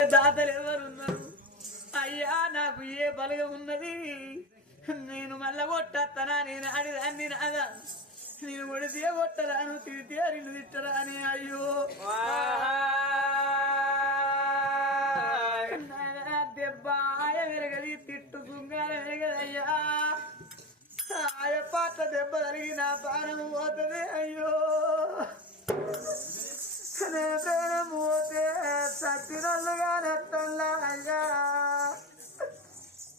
దాతలు ఎవరున్నారు అయ్యా? నాకు ఏ బలగం ఉన్నది? నేను మళ్ళా కొట్టత్తనా? నేను ఆడిదాన్ని నాదా? నేను కొడితే కొట్టరాను, తిడితే రెండు తిట్టరా అని. అయ్యో దెబ్బ ఆయ వెరగది, తిట్టు సుంగార వెరగదయ్యా. ఆయ పాట దెబ్బ తరిగి నా ప్రాణం పోతుంది. అయ్యో ప్రాణం పోతే సత్తినొల్లుగా నెత్తల్లా అయ్యా,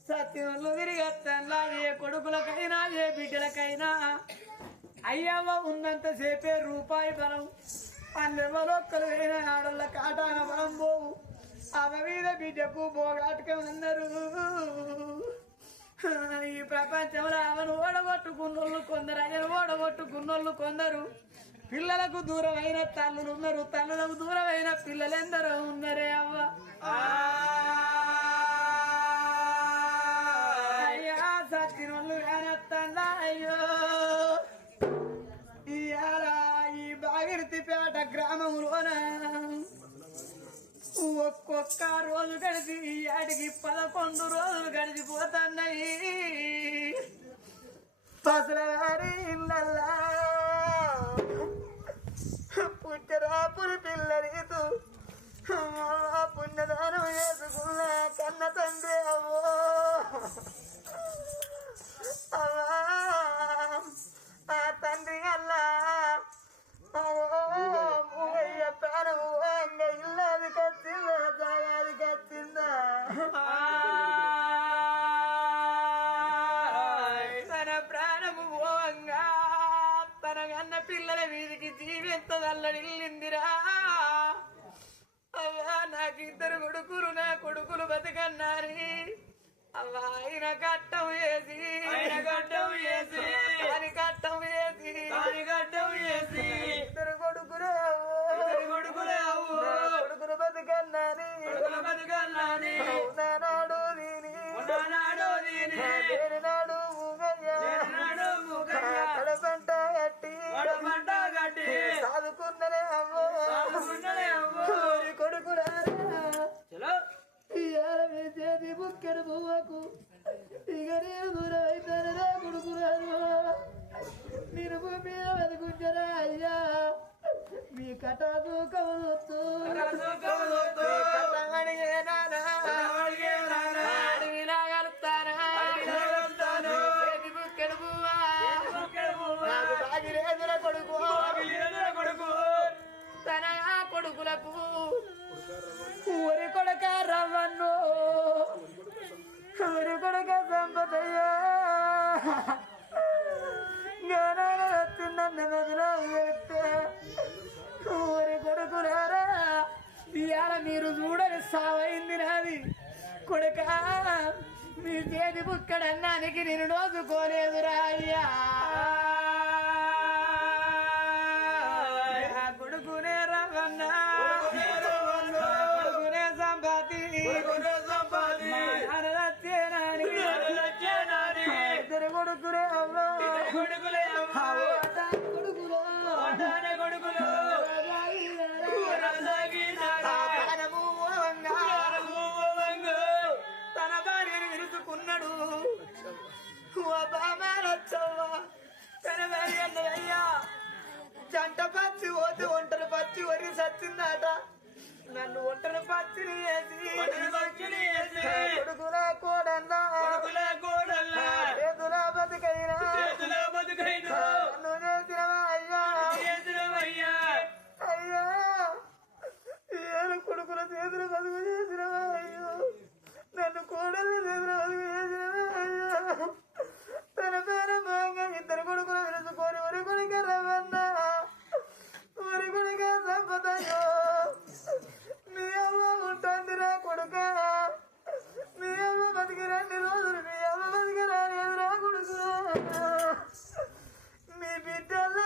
సత్తినొల్లు తిరిగత్తల్లా. ఏ కొడుకులకైనా ఏ బిడ్డలకైనా అయ్యమ్మ ఉన్నంతసేపే రూపాయి బలం. అన్నెవరొక్కరు అయిన ఆడళ్ళ కాటాన బలం పోవు. అవ మీద బిడ్డకు బోగాటకం అన్నారు. ఈ ప్రపంచంలో అవను ఓడగొట్టుకున్నోళ్ళు కొందరు, అయ్యను ఓడగొట్టుకున్నోళ్ళు కొందరు. పిల్లలకు దూరమైన తల్లులు ఉన్నారు, తల్లులకు దూరమైన పిల్లలెందరో ఉన్నారే అవ్వ. అయ్యా సచ్చినోళ్ళు కానత్తందా? అయ్యో ఈ భాగీరథిపేట గ్రామంలోన ఒక్కొక్క రోజు గడిచి ఈ ఆడికి 11 రోజులు గడిచిపోతున్నాయి. పసలవారి ఇళ్ళల్లా పుట్టరాపురి పిల్లరీతు పుణ్యదానం చేసుకున్న కన్న తండ్రి అవ్వో అవ్వా. ఆ తండ్రి అల్లా మూగయ్య ప్రాణము అంగ ఇల్లాది కచ్చిందా, జాగాది కచ్చిందా? తన ప్రాణము పోంగా తన కన్న పిల్లల వీధికి జీవెంత అల్లడిల్లిందిరా. అవ్వా నాకు 2 కొడుకులు, నా కొడుకులు బతికన్నారి. అవ్వా ఆయన కట్టం వేసి అని కట్టం వేసి 2 కొడుకులు కొడుకులు బతికన్నాని. నాడు దీని నాడు కడపంట గట్టి సాదుకున్ననే అవ్వో కొడుకులారా. మీ చేతి బుక్కడు పువ్వకు ఇక నేను దూరం అయితేనే కొడుకురాను. నేను భూమి బతుకుంటారా అయ్యా? మీ కటాసు కవలొచ్చు అడవిలా కలుస్తానా? చేతి బుక్కడు పువ్వా నాకు బాగిరేదుల కొడుకు తన కొడుకులకు ఊరి కొడుక రవ్వన్ను, ఊరి కొడుక సంపదయ్యా జ్ఞానాలు వచ్చిందన్న నదిలో పెడితే ఊరి కొడుకులారా ఇవాళ మీరు చూడని సావైంది నాది. కొడుక మీ చేతి బుక్కడన్నానికి నేను నోచుకోలేదురా అయ్యా. కొడుకునే రవ్వన్నా, కొడుకునే సంపాతి, 2 కొడుకులే అవ్వ కొడుకులు తన భార్యను విరుచుకున్నాడు. తన భార్య అయ్యా జంట పచ్చి పోతే ఒంటరి పచ్చి వరి సచ్చిందాట. నన్ను ఒంటరి పచ్చిని వేసి కొడుకులా కోడన్నా చేతులా బతుకైనా నన్ను చేసినవా అయ్యా? అయ్యా ఏడు కొడుకుల చేతులు బతుకు చేసినవా అయ్యో? నన్ను కోడలు చేతులు బతుకు చేసినవా అయ్యా? తన పేరు మాంగా 2 కొడుకులు విరుచుకొని ఒరి కొడుక రవన్నా, ఒరి కొడుక సంపదయ్యో. మీ అమ్మ ఉంటుందిరా కొడుక, మీ అమ్మ బతికి 2 రోజులు, మీ అమ్మ బతికి రాలేదురా కొడుకు. మీ బిడ్డల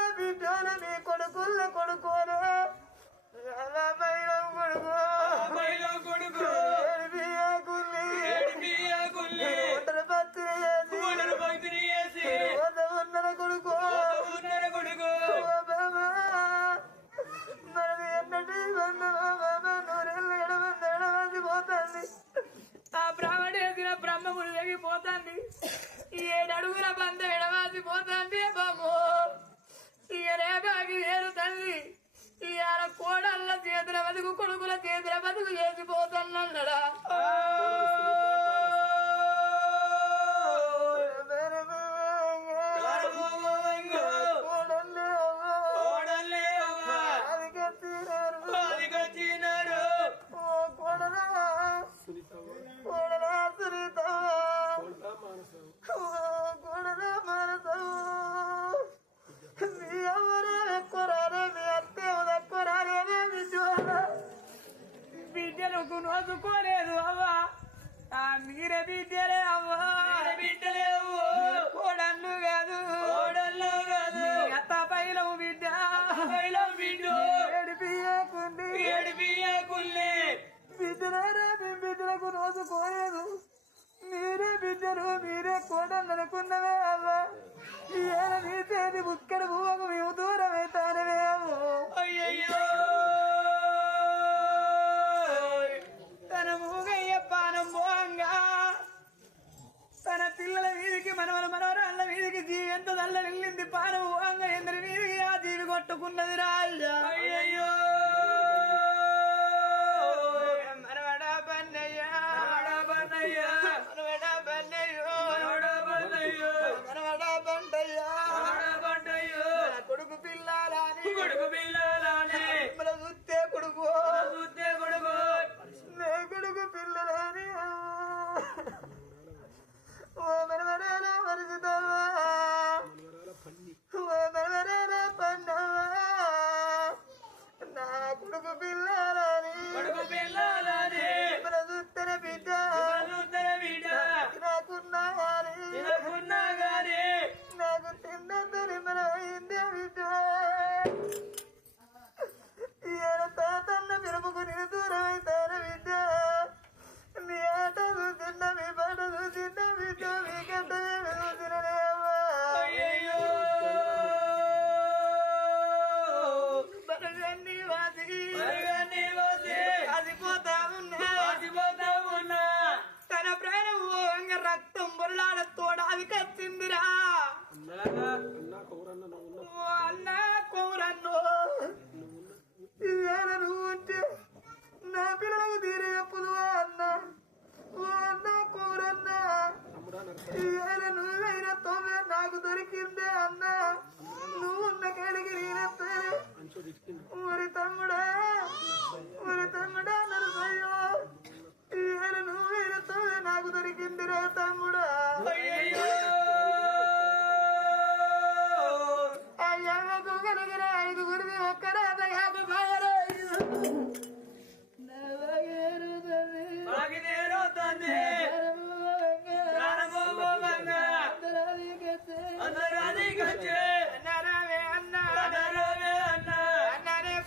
మీ కొడుకుల కొడుకోనే కొడుకు ఒంటరి పత్రి ఉన్నర కొడుకు మనది ఎన్నటి 100 నూరెళ్ళు 7 మంది అడుగుల బంద ఎడవాసిపోతాంటే బామో ఇక రేపాకి ఏరు తల్లి ఇవాళ కోడళ్ళ చేతుల బతుకు కొడుకుల చేతుల బతుకు చేసిపోతానన్నాడా బిడ్డలకు నోసుకోలేదు అవ్వా మీరే బిడ్డలే అవ్వా బిడ్డలే కోడళ్ళు కాదు అత్త పైలం బిడ్డ ఏడిపియకుండి బిడ్డలారా మేము బిడ్డలకు నోసుకోలేదు మీరే బిడ్డలు మీరే కోడళ్ళు అనుకున్నవే అవ్వా ఇవాళ నీ చేతి బుక్కడ భూమకు మేము దూరం అవుతానవే అవ్వో అయ్యయ్యో తన మూగయ్య పానం మోంగా తన పిల్లల వీధికి మనవరాళ్ళ వీధికి జీవి ఎంత దల్ల వెళ్ళింది పానం మోంగా ఎందరి వీధికి ఆ జీవి కొట్టుకున్నది రాళ్ళ అయ్యయ్యో మనవడా బన్నయ్య కొడుకు పిల్లాలని మన చూస్తే కొడుకు నే కొడుకు పిల్లలని ఓ మనవరాలా మరుచుతావా ఓ మనవరాలా పన్నవా నా కొడుకు పిల్లాలని మన చూస్తేన బిడ్డ నాకున్నా గాని నాకు తిన్నందని మన అయిందే బిడ్డ ఈయన తాతన్న పిలుపుకు నేను దూరం అవుతాను బిడ్డ మీ ఆట చూసిన మీ పాట చూసిన బిడ్డ మీకంత చూసినలేవా బరగన్ని వాసి అదిపోతా ఉన్నా తన ప్రాణం రక్తం బొల్లాడ తోడ అవి కత్తిందిరా అన్న కౌరన్ను ఇవాళ నువ్వు ఉంటే నా పిల్లలకు తీరే చెప్పుదు అన్న ఓ అన్న కౌరన్న ఇవాళ నువ్వైనా తొమ్మిది నాకు దొరికిందే అన్న నువ్వు ఉన్న కాడికి నేనెత్తే ఊరి తమ్ముడా నరసయ్యో ఇవాళ నువ్వైనా తొమ్మిది నాకు దొరికిందిరా తమ్ముడా అయ్యకు కనుక ఐదుగురిది ఒక్కరాత యాభై అన్నారే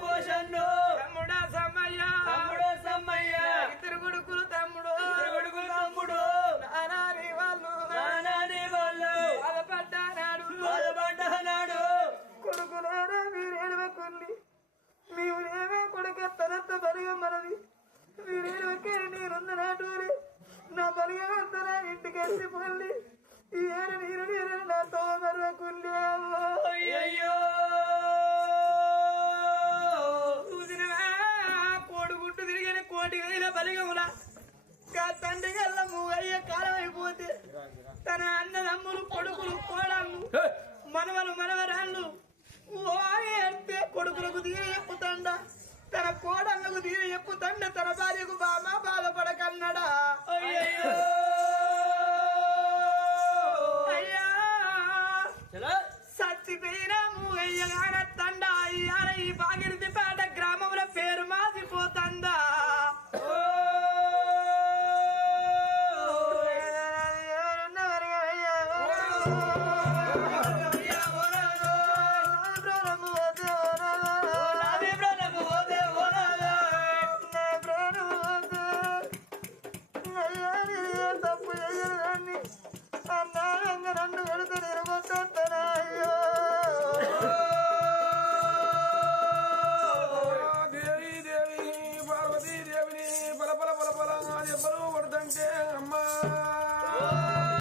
పోషన్ను తమ్ముడా సమ్మయ్య ఇద్దరు కొడుకులు తమ్ముడు నానాని వాళ్ళు బాధపడ్డానాడు కొడుకులారా మీరేడవకుండి మేము ఏమే కొడుక తనంత బలిగా మనది మీరేడవకే నేనున్న నాటూరి నా బలిగా అంత నా ఇంటికి వెళ్ళిపోండి ఈ ఏరు నీరు నాతో మరవకుండి అయ్యో కోడిగుట్టు తిరిగిన 1,000,000 బలిగములా తండ్రి గల్ల మూగయ్య కాలం అయిపోతే తన అన్నదమ్ములు కొడుకులు కోడళ్ళు మనవరాళ్ళు ఓడితే కొడుకులకు తీర చెప్పుతండ తన కోడళ్ళకు తీర చెప్పుతండ తన భార్యకు బామా బాధపడకన్నాడా అయ్యా సచ్చిపోయిన మూగయ్య కానత్తండ అయ్యాల ఈ భాగీరథిపేట గ్రామంలో పేరు మాసిపోతందా ఎవరున్నవరు